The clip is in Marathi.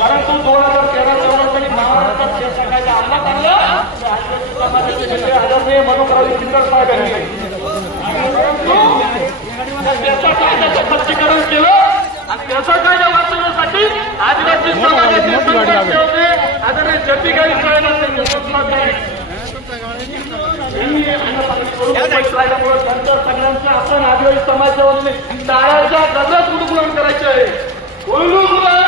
परंतु दोन हजार दो तेरा चौदासाठी महाराष्ट्रात ज्या सगळ्या अन्नात आदिवासी त्याचं आदरणीय स्पष्टीकरण केलं आणि त्याचा कायदा वाचवण्यासाठी आदिवासी समाज आदरणीय ज्या ठिकाणी सगळ्यांचं असं आदिवासी करायचं आहे